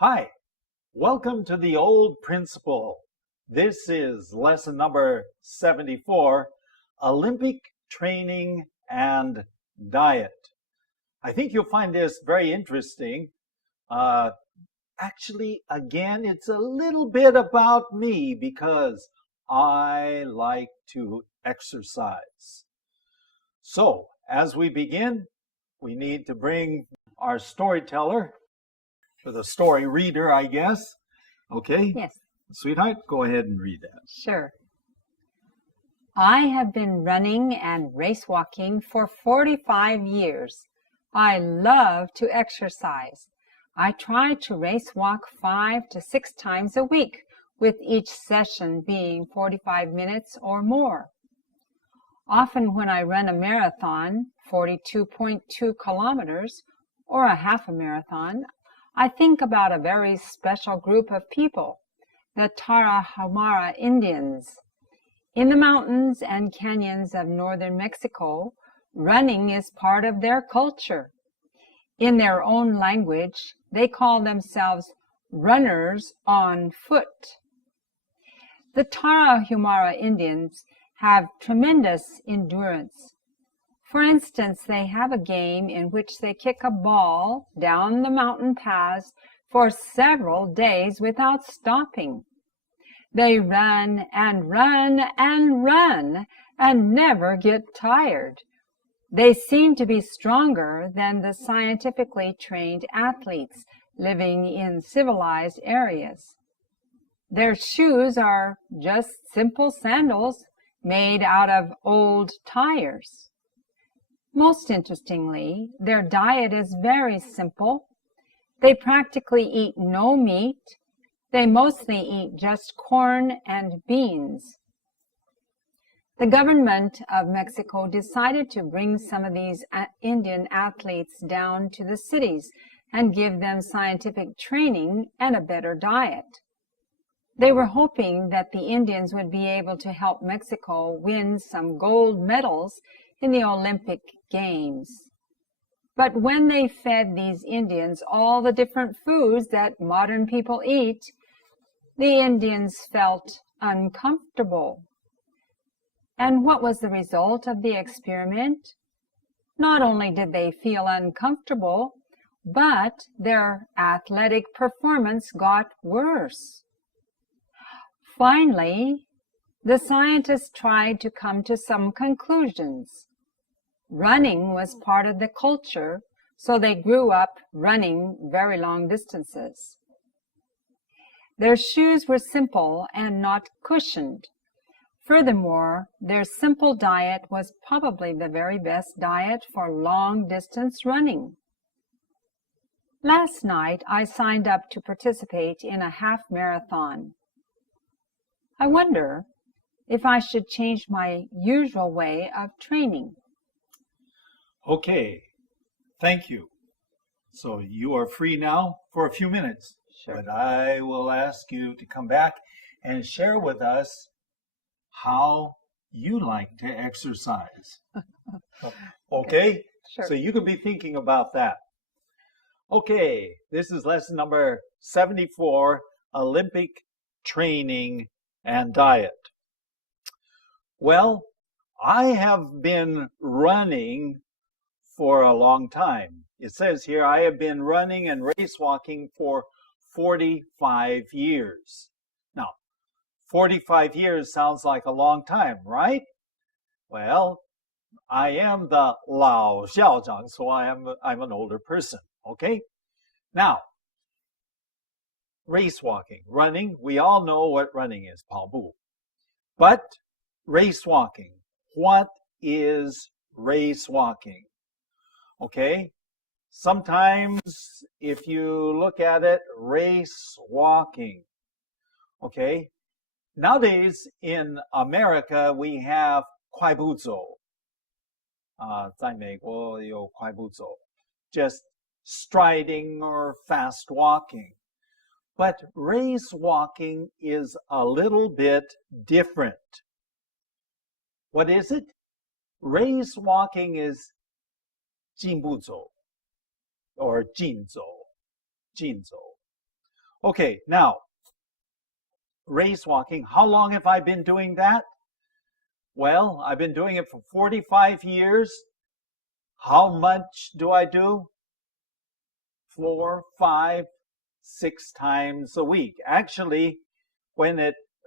Hi, welcome to the Old Principle. This is lesson number 74, Olympic Training and Diet. I think you'll find this very interesting. Actually, again, it's a little bit about me because I like to exercise. So, as we begin, we need to bring our storyteller, or the story reader, I guess. Okay? Yes. Sweetheart, go ahead and read that. Sure. I have been running and race walking for 45 years. I love to exercise. I try to race walk 5 to 6 times a week, with each session being 45 minutes or more. Often when I run a marathon, 42.2 kilometers, or a half a marathon, I think about a very special group of people, the Tarahumara Indians. In the mountains and canyons of northern Mexico, running is part of their culture. In their own language, they call themselves runners on foot. The Tarahumara Indians have tremendous endurance. For instance, they have a game in which they kick a ball down the mountain paths for several days without stopping. They run and run and run and never get tired. They seem to be stronger than the scientifically trained athletes living in civilized areas. Their shoes are just simple sandals made out of old tires. Most interestingly, their diet is very simple. They practically eat no meat. They mostly eat just corn and beans. The government of Mexico decided to bring some of these Indian athletes down to the cities and give them scientific training and a better diet. They were hoping that the Indians would be able to help Mexico win some gold medals in the Olympic Games. But when they fed these Indians all the different foods that modern people eat, the Indians felt uncomfortable. And what was the result of the experiment? Not only did they feel uncomfortable, but their athletic performance got worse. Finally, the scientists tried to come to some conclusions. Running was part of the culture, so they grew up running very long distances. Their shoes were simple and not cushioned. Furthermore, their simple diet was probably the very best diet for long-distance running. Last night, I signed up to participate in a half marathon. I wonder if I should change my usual way of training. Okay, thank you. So you are free now for a few minutes. Sure. But I will ask you to come back and share with us how you like to exercise. Okay? Sure. So you can be thinking about that. Okay, this is lesson number 74, Olympic Training and Diet. Well, I have been running for a long time. It says here, I have been running and race walking for 45 years. Now, 45 years sounds like a long time, right? Well, I am the 老校长, so I'm an older person, okay? Now, race walking, running, we all know what running is, 跑步. But race walking, what is race walking? Okay, sometimes if you look at it, race walking, okay, nowadays in America we have 快步走，在美国有快步走， just striding or fast walking. But race walking is a little bit different. What is it? Race walking is 竞步走 or 竞走. Okay, now, race walking. How long have I been doing that? Well, I've been doing it for 45 years. How much do I do? 4, 5, 6 times a week. Actually,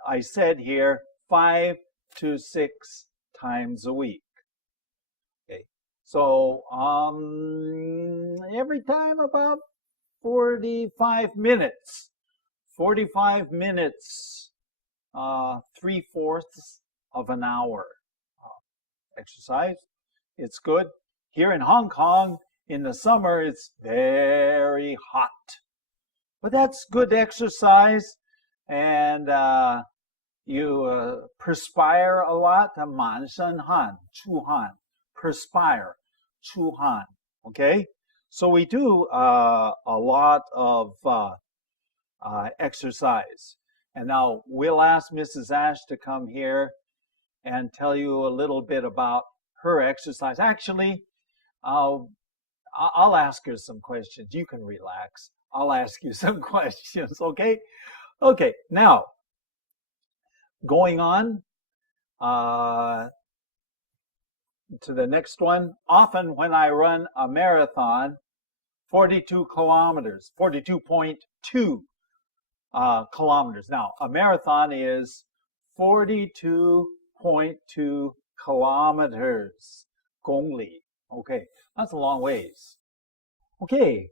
I said here 5 to 6 times a week. Okay, so every time about 45 minutes. 45 minutes, 3/4 of an hour exercise. It's good. Here in Hong Kong, in the summer, it's very hot. But that's good exercise, and you perspire a lot. 满身汗, 出汗, perspire, 出汗. Okay, so we do a lot of exercise. And now we'll ask Mrs. Ash to come here and tell you a little bit about her exercise. Actually, I'll ask her some questions. You can relax. I'll ask you some questions, okay? Okay, now, going on to the next one. Often when I run a marathon, 42 kilometers, 42.2 kilometers. Now, a marathon is 42.2 kilometers, 公里. Okay, that's a long ways. Okay,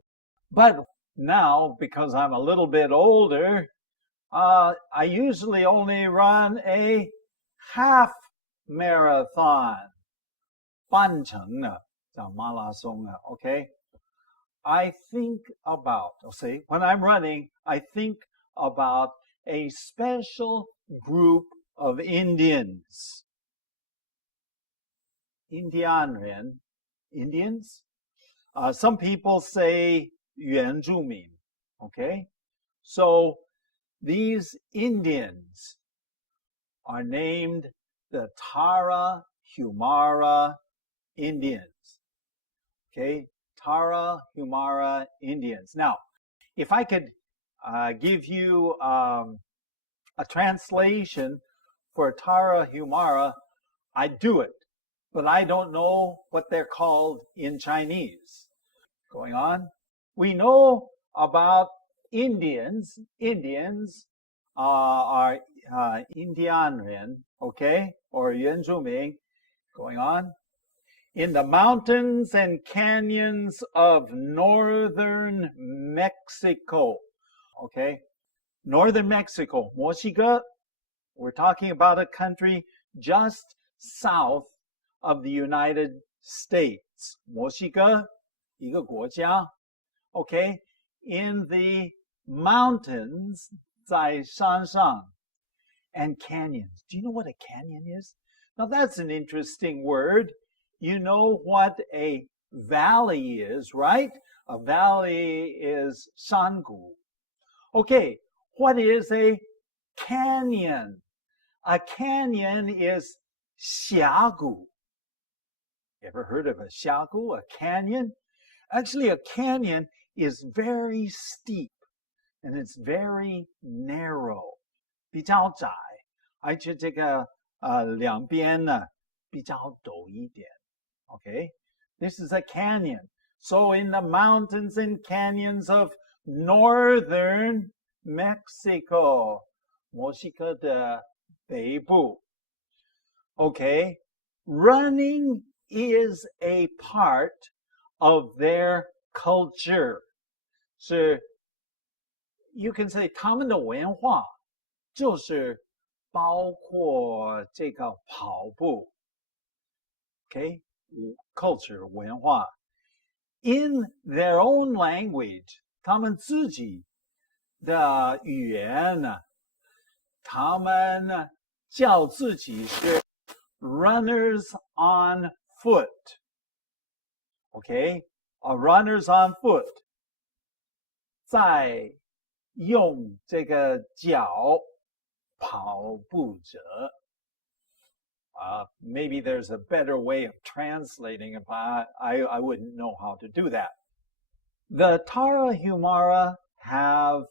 but now, because I'm a little bit older, I usually only run a half marathon. 半程的叫马拉松的, okay? I think about, see, when I'm running, I think about a special group of Indians. 印第安人, Indians. Some people say 原住民, okay? So these Indians are named the Tarahumara Indians. Okay, Tarahumara Indians. Now, if I could give you a translation for Tarahumara, I'd do it, but I don't know what they're called in Chinese. Going on, we know about Indians. Indians are Indianren, okay, or 原住民. Going on, in the mountains and canyons of northern Mexico. Okay, northern Mexico, 墨西哥. We're talking about a country just south of the United States. 墨西哥, 一个国家. Okay, in the mountains, 在山上, and canyons. Do you know what a canyon is? Now that's an interesting word. You know what a valley is, right? A valley is 山谷. Okay, what is a canyon? A canyon is 峡谷. Ever heard of a 峡谷, a canyon? Actually, a canyon is very steep and it's very narrow. 比较窄, 而且这个两边呢比较陡一点. Okay, this is a canyon. So in the mountains and canyons of northern Mexico, 墨西哥的北部. Okay, running is a part of their culture. So you can say 他们的文化就是包括这个跑步. Okay, culture, 文化. In their own language, 他们自己的语言呢，他们叫自己是 runners on foot. Okay, runners on foot. 在用这个脚跑步者. Maybe there's a better way of translating it, but I wouldn't know how to do that. The Tarahumara have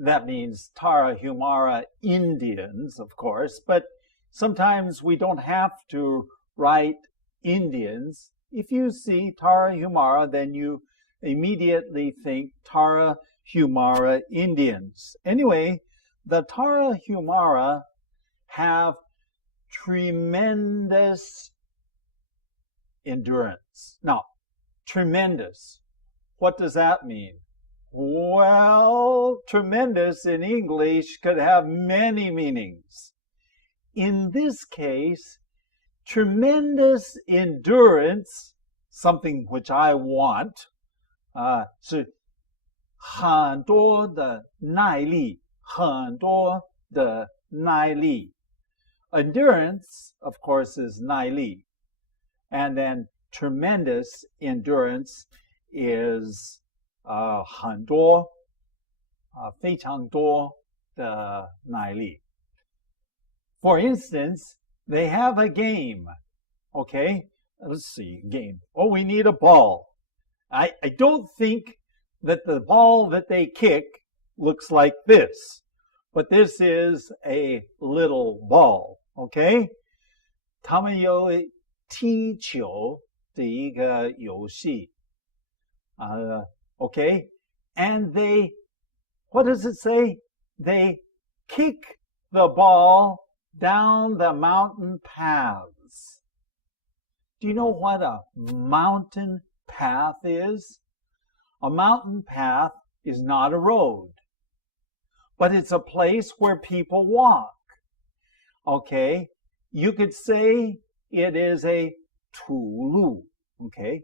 that means Tarahumara Indians, of course, but sometimes we don't have to write Indians. If you see Tarahumara, then you immediately think Tarahumara Indians. Anyway, the Tarahumara have tremendous endurance. Now, tremendous, what does that mean? Well, tremendous in English could have many meanings. In this case, tremendous endurance, something which I want, 是很多的耐力，很多的耐力。Endurance, of course, is 耐力. And then tremendous endurance is 很多非常多的耐力. For instance, they have a game. Okay, let's see, game. Oh, we need a ball. I don't think that the ball that they kick looks like this, but this is a little ball. Okay, 他们有踢球的一个游戏。Okay, and they, what does it say? They kick the ball down the mountain paths. Do you know what a mountain path is? A mountain path is not a road, but it's a place where people walk. Okay, you could say it is a 土路. Okay,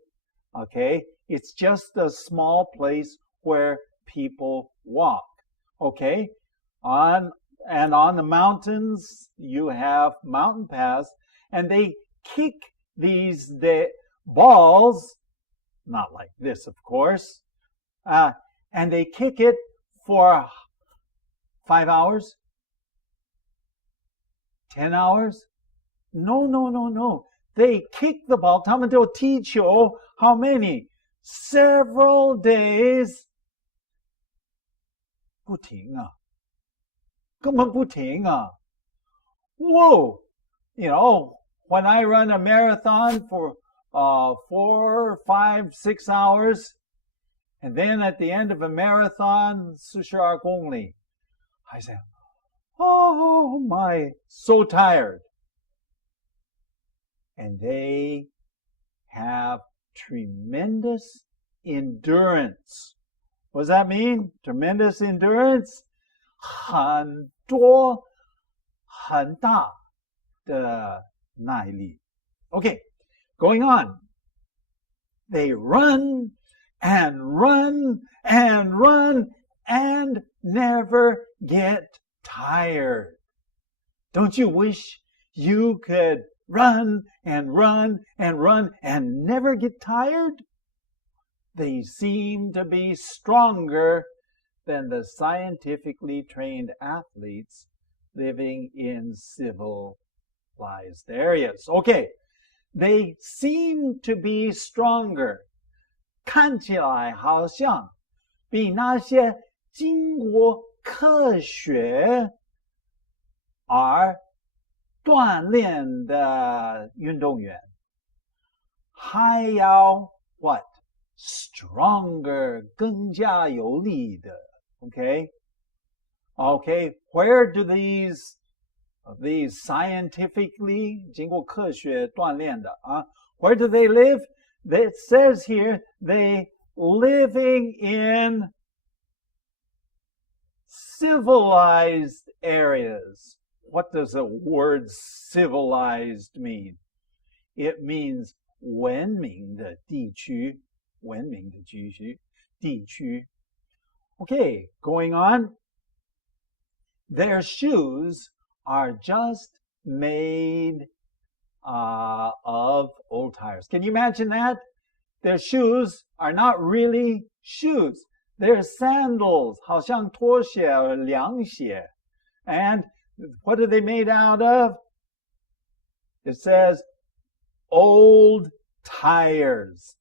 it's just a small place where people walk. Okay, on the mountains you have mountain paths, and they kick these balls, not like this, of course, and they kick it for 5 hours, 10 hours. No. They kick the ball. 他们就踢球 how many? Several days. 不停啊，根本不停啊。Whoa! You know, when I run a marathon for 4, 5, 6 hours, and then at the end of a marathon, 42公里, I say, oh my, so tired. And they have tremendous endurance. What does that mean? Tremendous endurance? 很多很大的耐力. Okay, going on. They run and run and run and never get tired. Don't you wish you could run and run and run and never get tired? They seem to be stronger than the scientifically trained athletes living in civilized areas. Okay, they seem to be stronger. 看起来好像比那些经过科学而锻炼的运动员还要 what? Stronger, 更加有力的. Okay, where do these scientifically 经过科学锻炼的 where do they live? It says here they living in civilized areas. What does the word civilized mean? It means 文明的地区. 文明的地区. Okay, going on. Their shoes are just made of old tires. Can you imagine that? Their shoes are not really shoes. They're sandals, 好像拖鞋 or 凉鞋. And what are they made out of? It says old tires.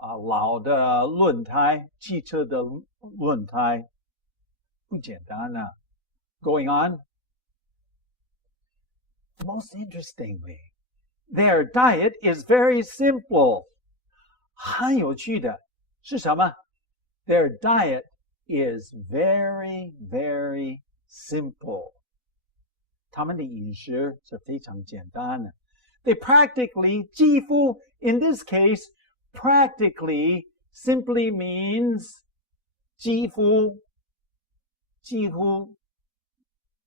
老的轮胎，汽车的轮胎，不简单啊。Going on. Most interestingly, their diet is very simple. 很有趣的是什么？ Their diet is very, very simple. 他们的饮食是非常简单的。They practically, 几乎 in this case, practically simply means 几乎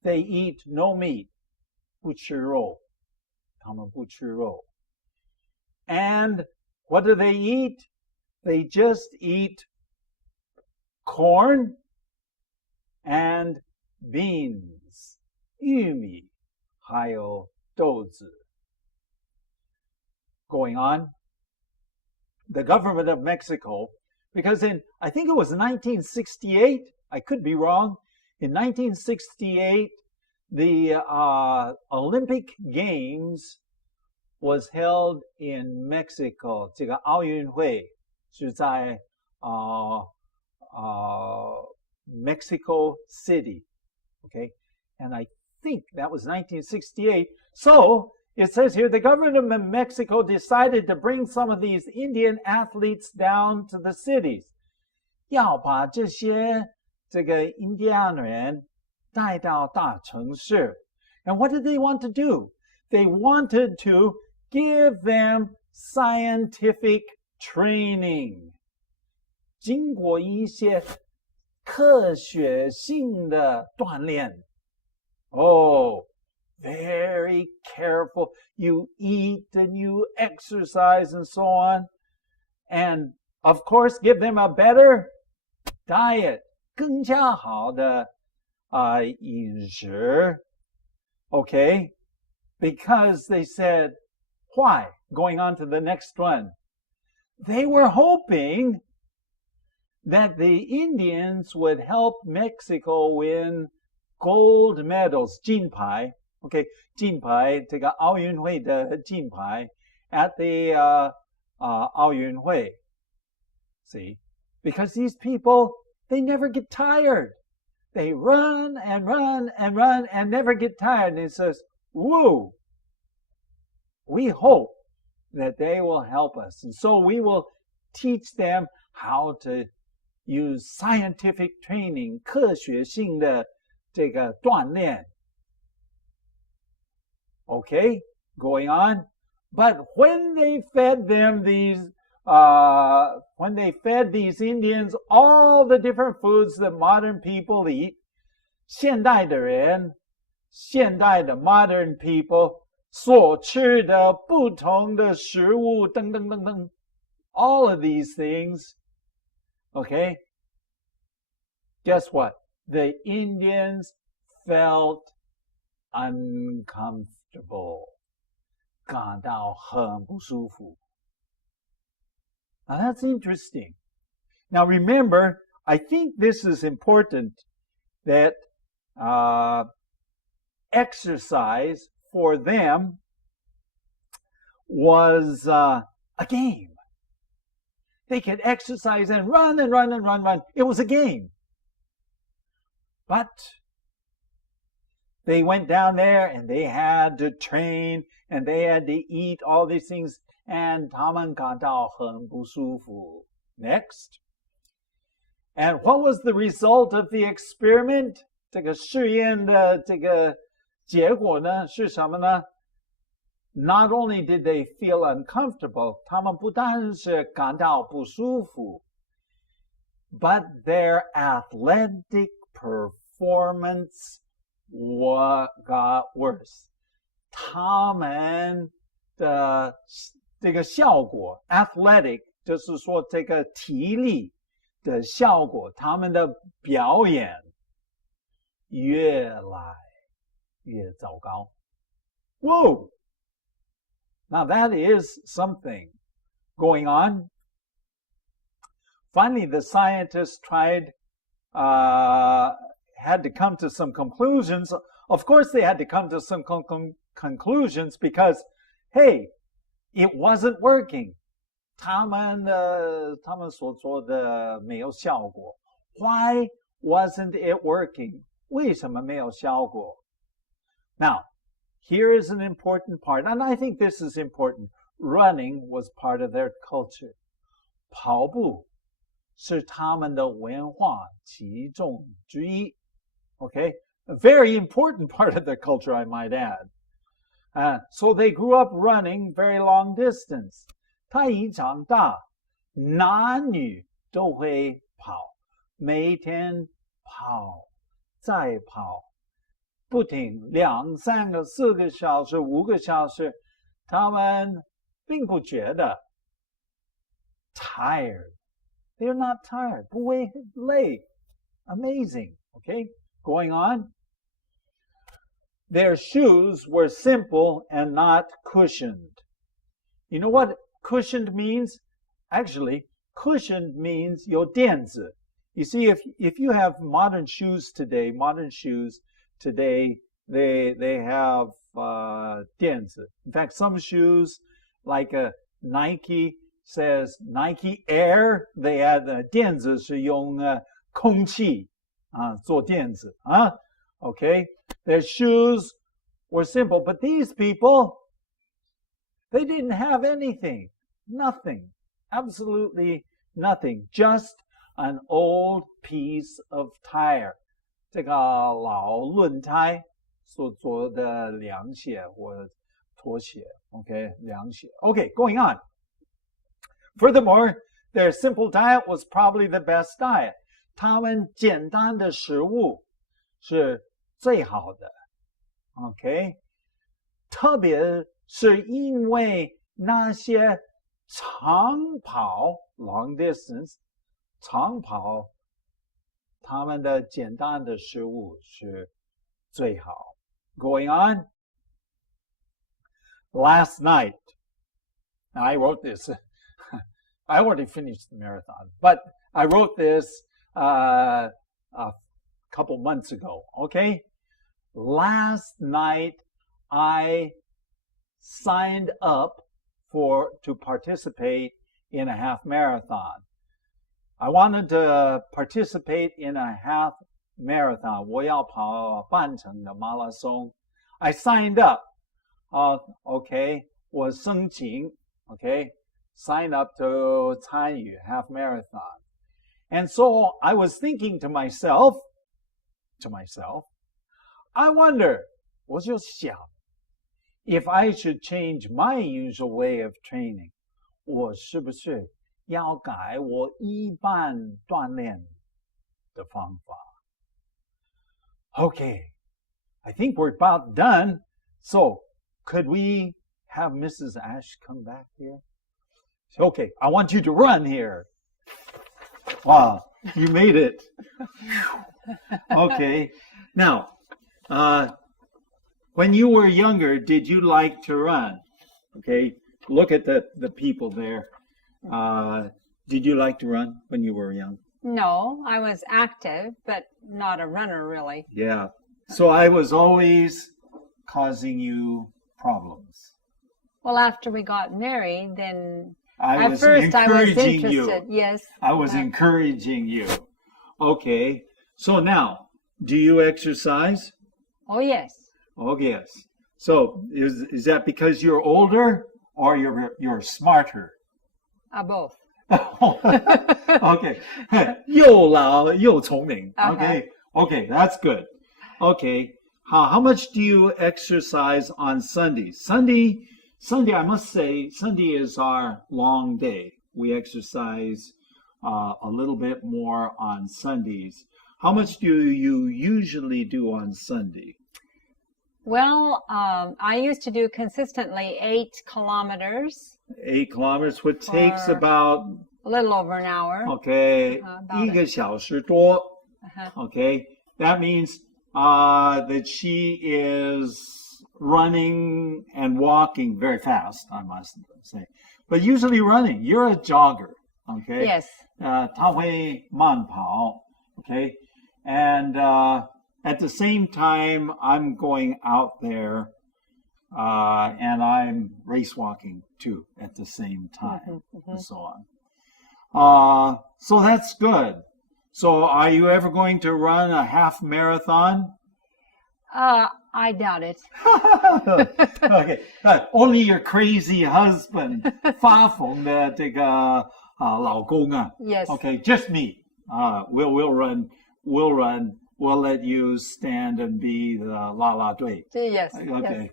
they eat no meat. 不吃肉，他们不吃肉。And what do they eat? They just eat corn and beans. 玉米还有豆子。Going on, the government of Mexico, because I think it was 1968, I could be wrong, in 1968, the Olympic Games was held in Mexico. 这个奥运会是在Mexico City. Okay, and I think that was 1968. So it says here the government of Mexico decided to bring some of these Indian athletes down to the cities. 要把这个印第安人带到大城市。And what did they want to do? They wanted to give them scientific training. 经过一些科学性的锻炼。Oh, very careful. You eat and you exercise and so on. And of course, give them a better diet. 更加好的饮食。Okay? Because they said, why? Going on to the next one. They were hoping that the Indians would help Mexico win gold medals, 金牌 okay, 金牌这个奥运会的金牌 at the 奥运会 see, because these people, they never get tired. They run and run and run and never get tired. And it says, woo, we hope that they will help us. And so we will teach them how to use scientific training, 科学性的这个锻炼。Okay, going on. But when they fed them when they fed these Indians all the different foods that modern people eat, 现代的人，现代的 modern people 所吃的不同的食物，等等等等 all of these things, okay, guess what? The Indians felt uncomfortable, 感到很不舒服。Now that's interesting. Now remember, I think this is important that exercise for them was a game. They could exercise and run and run and run, run. It was a game. But they went down there and they had to train and they had to eat all these things. And 他们感到很不舒服. Next. And what was the result of the experiment? 这个试验的这个结果呢是什么呢? Not only did they feel uncomfortable, 他们不但是感到不舒服, but their athletic performance got worse. 他们的这个效果 athletic 就是说这个体力的效果，他们的表演越来越糟糕。Whoa! Now that is something going on. Finally, the scientists had to come to some conclusions. Of course, they had to come to some conclusions because, hey, it wasn't working. 他们所做的没有效果。Why wasn't it working? 为什么没有效果？ Now, here is an important part, and I think this is important. Running was part of their culture. 跑步是他们的文化其中之一。Okay? A very important part of their culture, I might add. So they grew up running very long distance. 他一长大，男女都会跑，每天跑，再跑，不停2、3个、4个小时、5个小时，他们并不觉得 tired. They're not tired. 不会累。Amazing. Okay? Going on. Their shoes were simple and not cushioned. You know what cushioned means? Actually, cushioned means 有垫子. You see, if you have modern shoes today, they have 垫子. In fact, some shoes, like a Nike says Nike Air, they add 垫子是用空气做垫子 Okay, their shoes were simple, but these people, they didn't have anything, nothing, absolutely nothing, just an old piece of tire. 这个老轮胎所做的凉鞋或拖鞋 Okay, 凉鞋 Okay, going on. Furthermore, their simple diet was probably the best diet. 他们简单的食物是最好的 Okay, 特别是因为那些长跑 long distance 长跑他们的简单的食物是最好 Going on. Last night, now I wrote this. I already finished the marathon, but I wrote this a couple months ago. Okay? Last night, I signed up to participate in a half marathon. I wanted to participate in a half marathon. 我要跑半程的马拉松 I signed up. Okay, 我申请 Okay, sign up to 参与 half marathon. And so I was thinking to myself, I wonder, 我就想 if I should change my usual way of training, 我是不是要改我一般锻炼的方法 Okay, I think we're about done. So, could we have Mrs. Ash come back here? Okay, I want you to run here. Wow, you made it. Okay, now, when you were younger, did you like to run? Okay, look at the people there. Did you like to run when you were young? No, I was active, but not a runner, really. Yeah. So I was always causing you problems. Well, after we got married, then I at was first I was encouraging interested. you. Yes. I was encouraging you. Okay. So now, do you exercise? Oh, yes. Oh, yes. So is that because you're older or you're smarter? Both. Okay. 又老又聪明 Okay. Okay, that's good. Okay. How much do you exercise on Sunday? Sunday, I must say, Sunday is our long day. We exercise a little bit more on Sundays. How much do you usually do on Sunday? Well, I used to do consistently 8 kilometers. 8 kilometers, which takes Or- about, A little over an hour. okay, about 1个小时多 Okay, that means that she is running and walking very fast, I must say. But usually running. You're a jogger, okay? Yes. 她会慢跑 okay? And at the same time, I'm going out there and I'm race walking too at the same time, and so on. So that's good. So are you ever going to run a half marathon? I doubt it. Okay, only your crazy husband 发疯的这个老公啊。Yes. Okay, just me. We'll run. We'll let you stand and be the la la 队. Yes. Okay. Yes.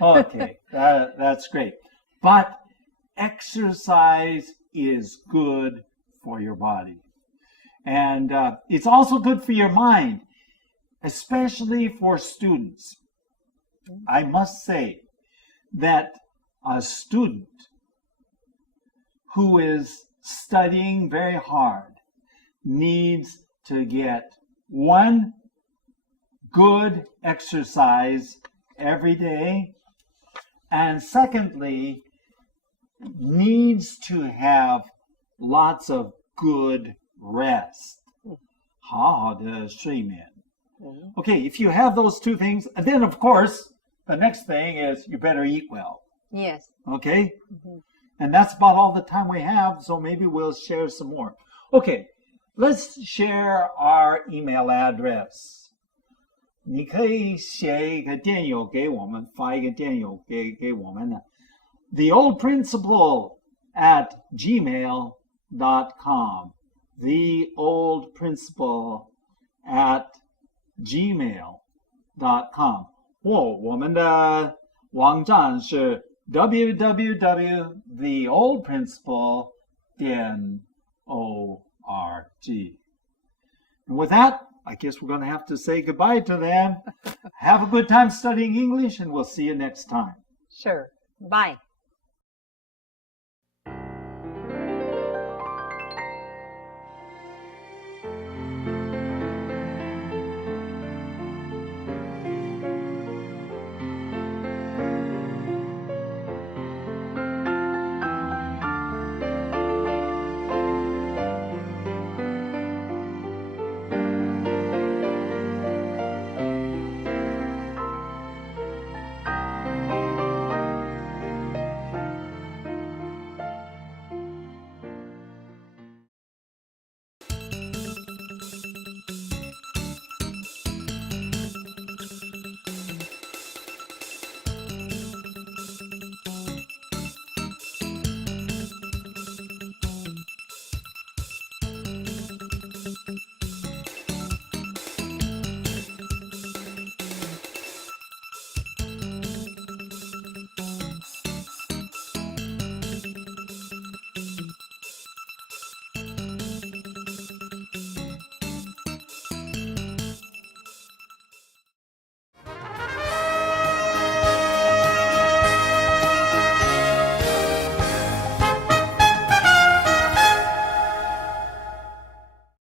Okay, that's great. But exercise is good for your body. And it's also good for your mind, especially for students. I must say that a student who is studying very hard needs to get one good exercise every day, and secondly, needs to have lots of good rest. 好好的睡眠. Okay, if you have those two things, and then of course, the next thing is you better eat well. Yes. Okay? And that's about all the time we have, so maybe we'll share some more. Okay, let's share our email address. 你可以写一个电邮给我们，发一个电邮给我们的。theoldprinciple@gmail.com. theoldprinciple@gmail.com. 我们的网站是 www.theoldprinciple.org. And with that, I guess we're going to have to say goodbye to them. Have a good time studying English, and we'll see you next time. Sure. Bye.